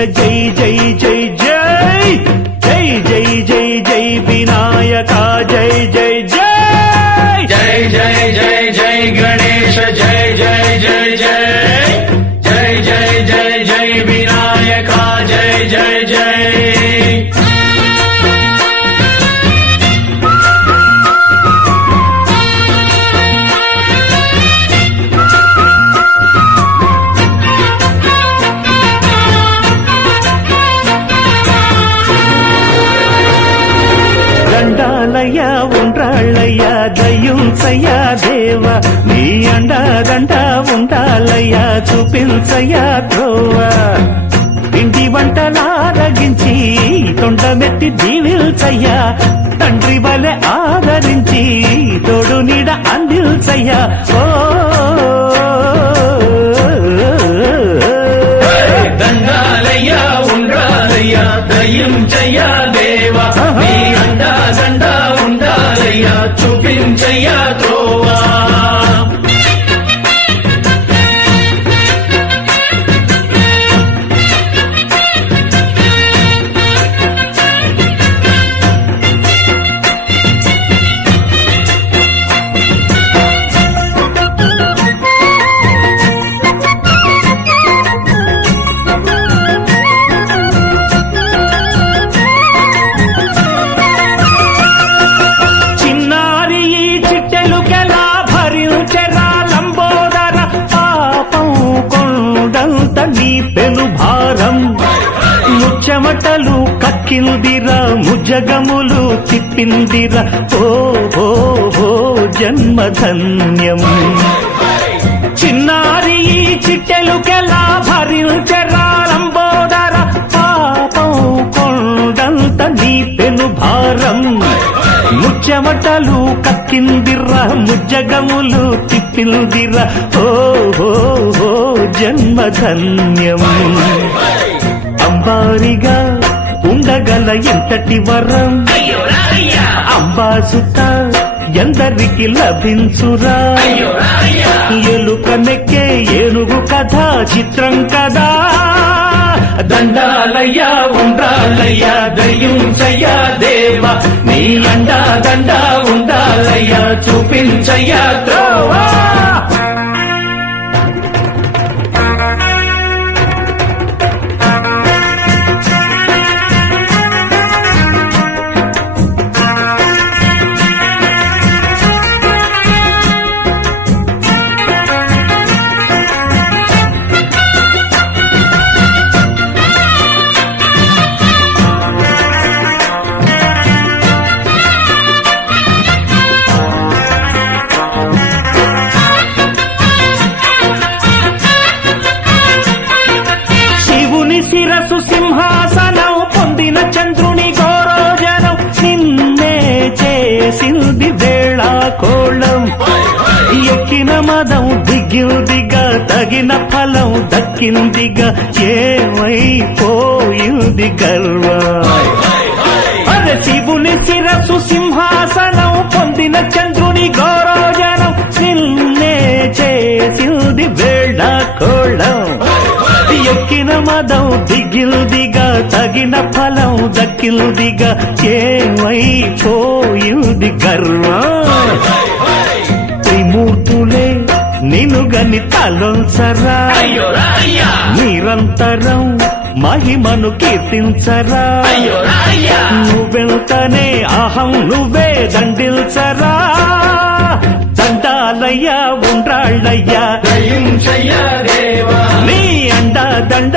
జై జై జై జై జై జై జై జై వినాయక జై జై జై జై జై జై జై గణేశ జై జై జై జై జై జై జై జై వినాయక జై జై జై దండాలయ్య ఉండ్రాళ్ళయ్య దయ్యుంచయ్య దేవ నీ అండదండ ఉండాలయ్య చూపించయ్య త్రోవ ఇంటి వంటలారగించి తొండమెత్తి దీవిల్చయ్య తండ్రి వలె ఆదరించి తోడు నీడ అందిల్చయ్య ఓ దండాలయ్య ఉండ్రాలయ్య దయ్యుంచయ్య దేవ నీ అండదండ ఉండాలయ్య చూపించయ్య త్రోవా పెను భారం ముచ్చమటలు కక్కిందిరా ముజగములు తిప్పిందిరా ఓ ఓ ఓ జన్మధన్యం చిన్నారి ఈ చిట్టెలుకెలా భరించెరా లంబోదర పాపం కొండంత నీ పెను భారం ముచ్చమటలు కక్కిందిరా ముజ్జగములు తిప్పిందిరా ఓ ఓ ఓ జన్మధన్యం అంబారిగా ఉండగల ఎంతటి వరం అంబాసుత ఎందరికి లభించురా ఎలుక నెక్కే ఏనుగు కథ చిత్రం కదా దండాలయ్య ఉండాలయ్య దయ్యుంచయ్య దేవ నీ అండా దండ ఉండాలయ్య చూపించయ్య త్రోవా శిరసు సింహాసనం పొందిన చంద్రుని గౌరోజనం నిన్నే చేసింది వేళ కోళం ఎక్కిన మదం దిగిందిగా తగిన ఫలం దక్కిందిగా ఏమైపోయింది గర్వం అరే శివుని శిరసు సింహాసనం పొందిన చంద్రుని గౌరోజనం నిన్నే చేసింది వేళ కోళం ఎక్కిన మదం దిగిల్దిగా తగిన ఫలం దక్కిల్దిగా ఏమైపోయింది గర్వం త్రిమూర్తులే నిన్ను గని తలొంచరా నిరంతరం మహిమను కీర్తించరా నువ్వెంతనే అహం నువ్వే దండిల్చరా దండాలయ్య ఉండ్రాళ్ళయ్య దయ్యుంచయ్య దేవా నీ అండా దండ